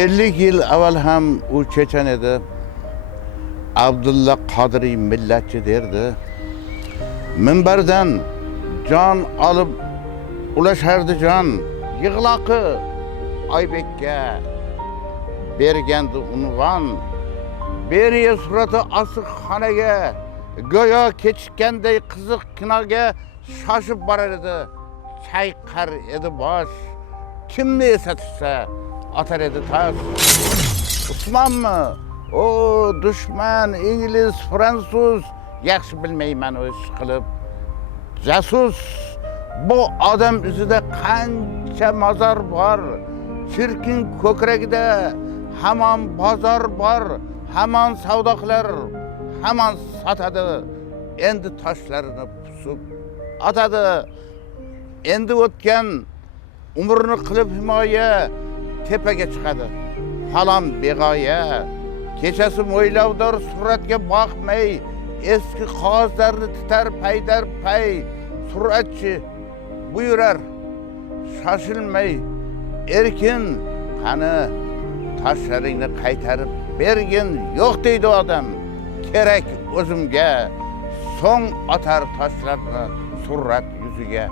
50 yıl evvel hem o Çeçen edi. Abdullah Kadri milletçi derdi. Minberden can alıp ulaşardı can. Yığlakı Aybek'e bergendi unvan. Beriye suratı asık hanege. Göya keçikkenday kızık kınaga şaşıp barardı. Çaykar edi baş. Kim ne esatışsa atar edi taş. Osman mı? O düşman, İngiliz, Fransız. Yaxşı bilmeymen o iş kılıp. Casus. Bu adam üzüde kança mazar var. Çirkin kökregide hemen pazar var. Hemen savdaklar hemen satadı. Endi taşlarını pusup atadı. Endi ötken umurunu kılıp himoya tepege çıkadı. Falan begaya. Keçesi moylavdar suratga bakmay. Eski kağızlarını tutar paydar pay. Suratçı buyurar. Şaşılmay. Erkin kanı taşlarını kaytarıp bergin yok deydi o adam. Kerek özümge son atar taşlarını surat yüzüge.